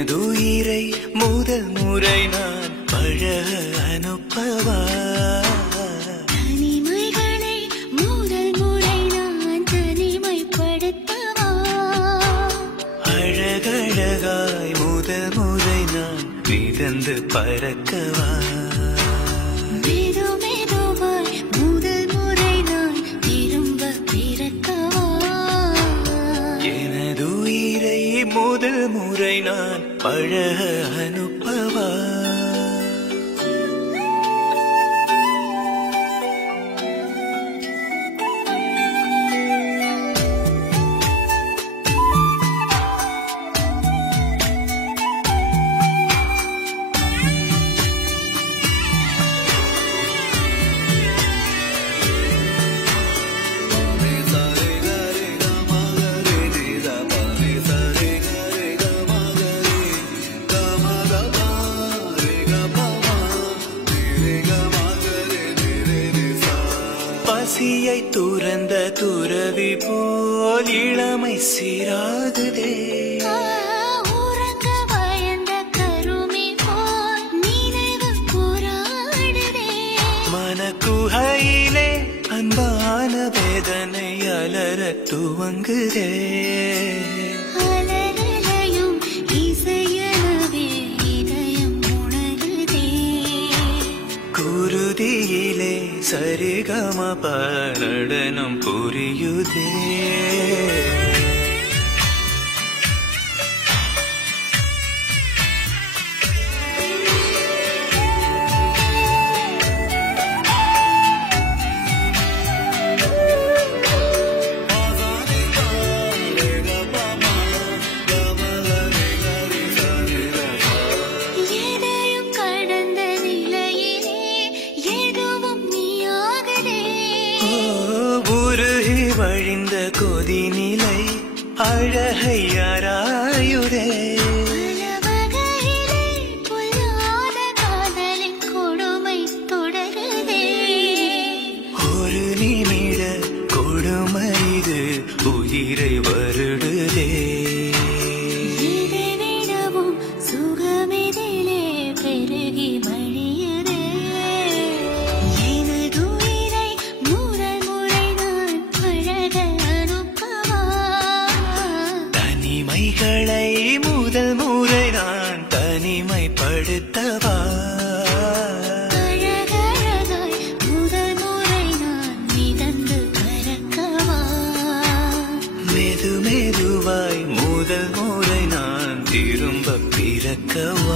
எனதுயிரை முதல் முறை நான் பழக அனுப்பவா தனிமைகளை முதல் முறை நான் தனிமைப்படுத்தவா அழகழகாய் முதல் முறை நான் மிதந்து பறக்கவா மெதுமெதுவாய் முதல் முறை நான் திரும்ப பிறக்கவா எனதுயிரை முதல் முறை நான் பழக அனுப்பவா பசியை துறந்த துறவி போல் இளமை சீராகுதே உறங்க பயந்த கருமி போல் நினைவு போராடுதே மனக்குகையிலே அன்பான வேதனை அலற துவங்குதே அலறலையும் இசையனவே இதயம் உணருதே குருதியிலே சரிகமப நடனம் புரியுதே எதையும் கடந்த நிலையிலே எதுவும் நீயாகலே உருகி வழிந்த கொதி நிலை அழகை யாராயுதே பலவகையிலே பொல்லாத காதலின் கொடுமை தொடருதே ஒரு நிமிட கொடுமை இது உயிரை வருடுதே இதை விடவும் சுகமிதிலே பெருகி வழியுதே எனதுயிரை முதல் முறை நான் பழக அனுப்பவா தனிமைகளை முதல் முறை நான் தனிமைப்படுத்தவா அழகழகாய் முதல் முறை நான் மிதந்து பறக்கவா மெதுமெதுவாய் முதல் முறை நான் திரும்ப பிறக்கவா